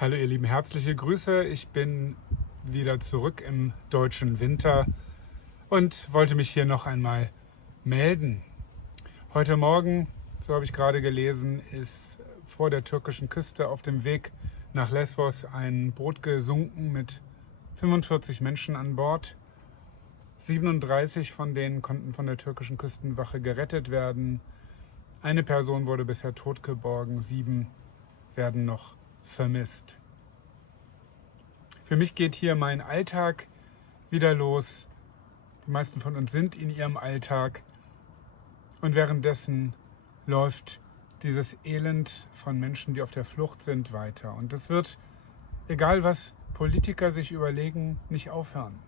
Hallo ihr Lieben, herzliche Grüße. Ich bin wieder zurück im deutschen Winter und wollte mich hier noch einmal melden. Heute Morgen, so habe ich gerade gelesen, ist vor der türkischen Küste auf dem Weg nach Lesbos ein Boot gesunken mit 45 Menschen an Bord. 37 von denen konnten von der türkischen Küstenwache gerettet werden. Eine Person wurde bisher tot geborgen, 7 werden noch vermisst. Für mich geht hier mein Alltag wieder los. Die meisten von uns sind in ihrem Alltag und währenddessen läuft dieses Elend von Menschen, die auf der Flucht sind, weiter. Und das wird, egal was Politiker sich überlegen, nicht aufhören.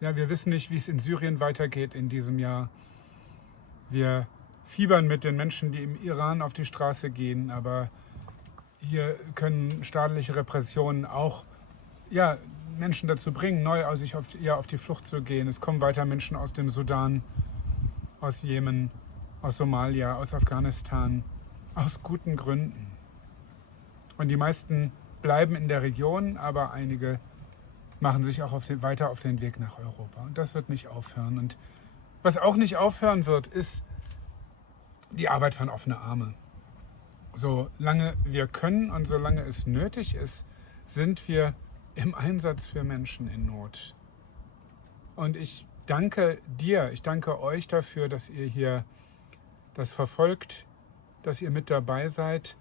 Ja, wir wissen nicht, wie es in Syrien weitergeht in diesem Jahr. Wir fiebern mit den Menschen, die im Iran auf die Straße gehen, aber hier können staatliche Repressionen auch Menschen dazu bringen, neu auf die Flucht zu gehen. Es kommen weiter Menschen aus dem Sudan, aus Jemen, aus Somalia, aus Afghanistan, aus guten Gründen. Und die meisten bleiben in der Region, aber einige machen sich auch weiter auf den Weg nach Europa. Und das wird nicht aufhören. Und was auch nicht aufhören wird, ist die Arbeit von Offene Arme. Solange wir können und solange es nötig ist, sind wir im Einsatz für Menschen in Not. Und ich danke dir, ich danke euch dafür, dass ihr hier das verfolgt, dass ihr mit dabei seid.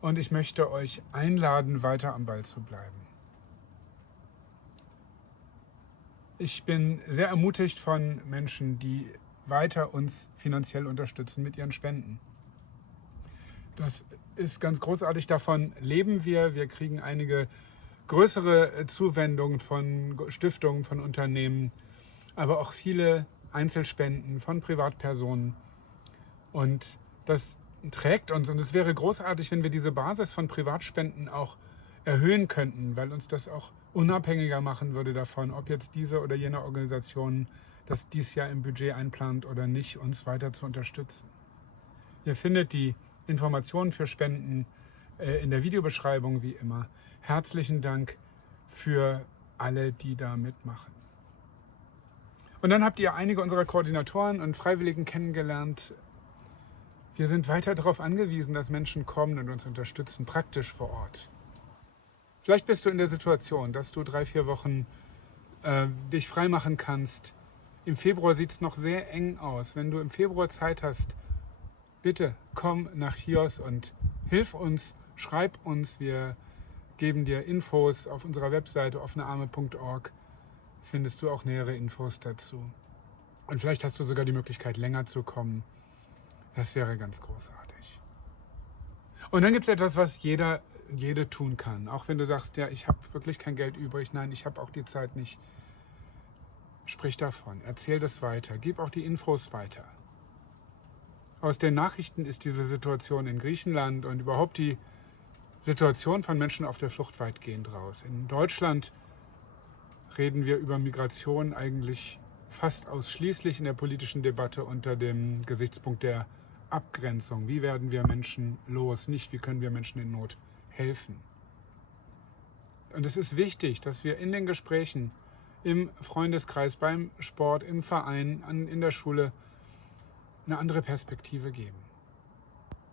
Und ich möchte euch einladen, weiter am Ball zu bleiben. Ich bin sehr ermutigt von Menschen, die weiter uns finanziell unterstützen mit ihren Spenden. Das ist ganz großartig, davon leben wir. Wir kriegen einige größere Zuwendungen von Stiftungen, von Unternehmen, aber auch viele Einzelspenden von Privatpersonen. Und das trägt uns. Und es wäre großartig, wenn wir diese Basis von Privatspenden auch erhöhen könnten, weil uns das auch unabhängiger machen würde davon, ob jetzt diese oder jene Organisation das dies Jahr im Budget einplant oder nicht, uns weiter zu unterstützen. Ihr findet die Informationen für Spenden in der Videobeschreibung wie immer. Herzlichen Dank für alle, die da mitmachen. Und dann habt ihr einige unserer Koordinatoren und Freiwilligen kennengelernt. Wir sind weiter darauf angewiesen, dass Menschen kommen und uns unterstützen, praktisch vor Ort. Vielleicht bist du in der Situation, dass du 3-4 Wochen dich freimachen kannst. Im Februar sieht es noch sehr eng aus. Wenn du im Februar Zeit hast, bitte komm nach Chios und hilf uns, schreib uns. Wir geben dir Infos auf unserer Webseite offenearme.org. Findest du auch nähere Infos dazu. Und vielleicht hast du sogar die Möglichkeit, länger zu kommen. Das wäre ganz großartig. Und dann gibt es etwas, was jede tun kann. Auch wenn du sagst, ja, ich habe wirklich kein Geld übrig. Nein, ich habe auch die Zeit nicht. Sprich davon, erzähl das weiter, gib auch die Infos weiter. Aus den Nachrichten ist diese Situation in Griechenland und überhaupt die Situation von Menschen auf der Flucht weitgehend raus. In Deutschland reden wir über Migration eigentlich fast ausschließlich in der politischen Debatte unter dem Gesichtspunkt der Abgrenzung. Wie werden wir Menschen los? Nicht, wie können wir Menschen in Not helfen? Und es ist wichtig, dass wir in den Gesprächen, im Freundeskreis, beim Sport, im Verein, in der Schule eine andere Perspektive geben.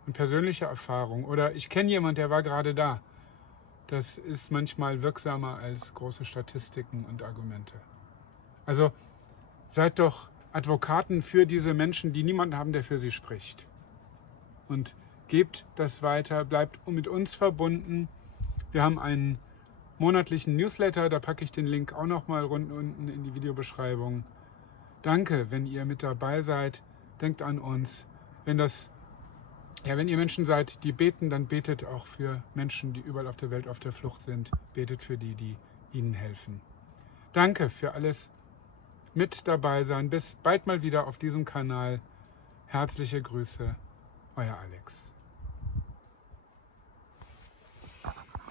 Und persönliche Erfahrung. Oder ich kenne jemanden, der war gerade da. Das ist manchmal wirksamer als große Statistiken und Argumente. Also seid doch Advokaten für diese Menschen, die niemanden haben, der für sie spricht. Und gebt das weiter, bleibt mit uns verbunden. Wir haben einen monatlichen Newsletter, da packe ich den Link auch nochmal unten in die Videobeschreibung. Danke, wenn ihr mit dabei seid. Denkt an uns. Wenn ihr Menschen seid, die beten, dann betet auch für Menschen, die überall auf der Welt auf der Flucht sind. Betet für die, die ihnen helfen. Danke für alles mit dabei sein. Bis bald mal wieder auf diesem Kanal. Herzliche Grüße, euer Alex.